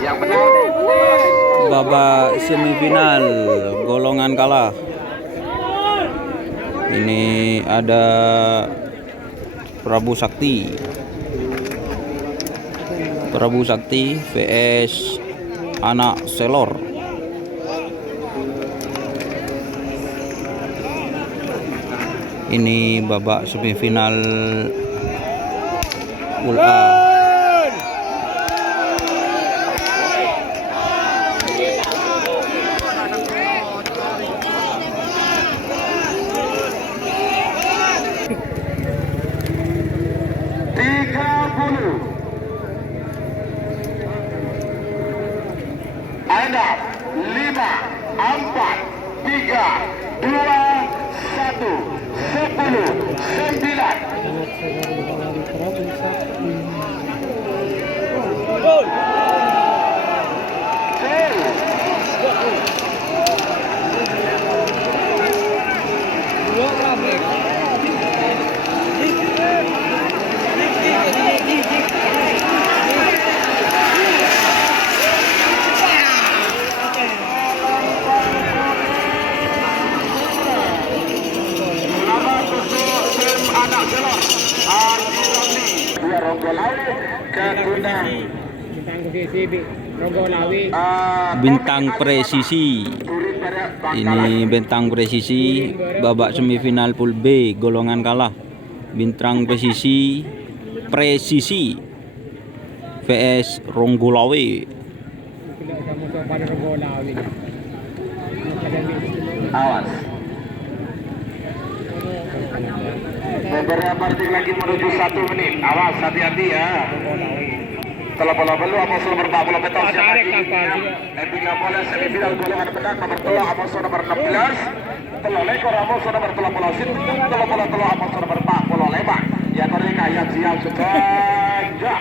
Yang benar. Babak semifinal golongan kalah. Ini ada Prabu Sakti vs Anak Selor. Ini babak semifinal Pool A. Ada 5, 4, 3, 2, 1, 10, 9. Anak Selor Ronggolawi ke Gunung Bintang Presisi. Ini Bintang Presisi babak semifinal Pool B golongan kalah. Bintang Presisi vs Ronggolawi. Awas. Beberapa detik lagi menuju 1 menit. Awas, hati-hati ya. Telah bola belu Amoso nomor 40 betul siapa Epica bola semifinal golongan pedang nomor 3 Amoso nomor 16. Telah lekor Amoso nomor 30 situ. Telah bola Amoso nomor 45. Ya mereka yang siap saja.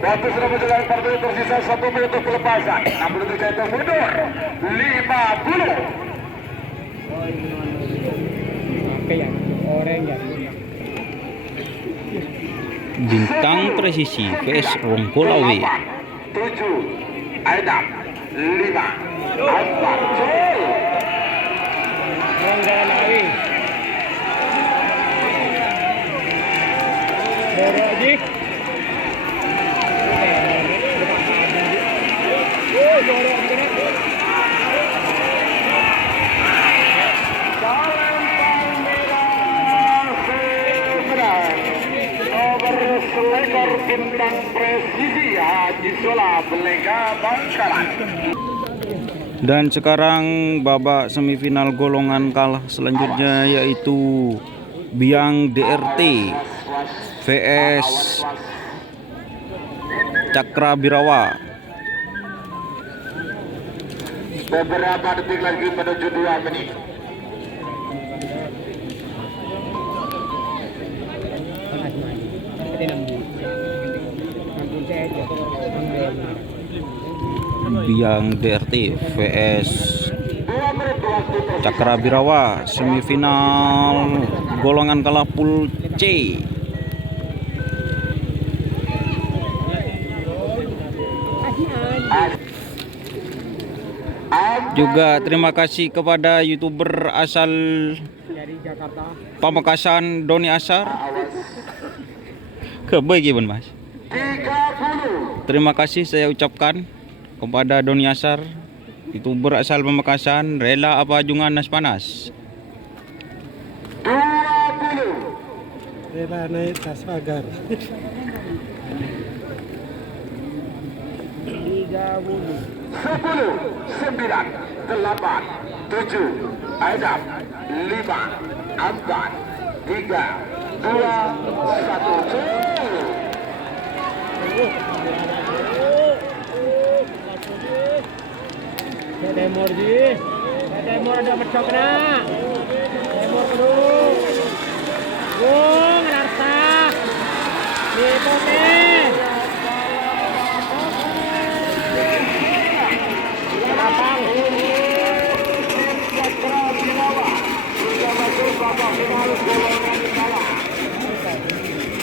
Waktu sudah menjalankan partai tersisa 1 menit untuk pelepasan. 60 detik itu mundur. 50. Bintang Presisi vs Ronggolawi. 7, 6, 5, 4. Ronggolawi. Selekor Bintang Presisi Haji Sola Belega Bangkalan. Dan sekarang babak semifinal golongan kalah selanjutnya yaitu Biang DRT vs Cakra Birawa. Beberapa detik lagi menuju 2 menit. Biang DRT vs Cakra Birawa semifinal golongan kalah Pool C. Juga terima kasih kepada YouTuber asal Pamekasan Doni Asar. Kebaik Mas. Terima kasih saya ucapkan kepada Doni Asar, YouTuber asal Pamekasan, rela apa jungan nas panas. 20. Rela naik tas pagar. 10, 9, 8, 7, 6, 5, 4, 3, 2, 1, 0. Demor ada mecok na. Demor kedua. Wong rasa. Di pote. Lapang. Cakra Birawa sudah masuk babak final golongan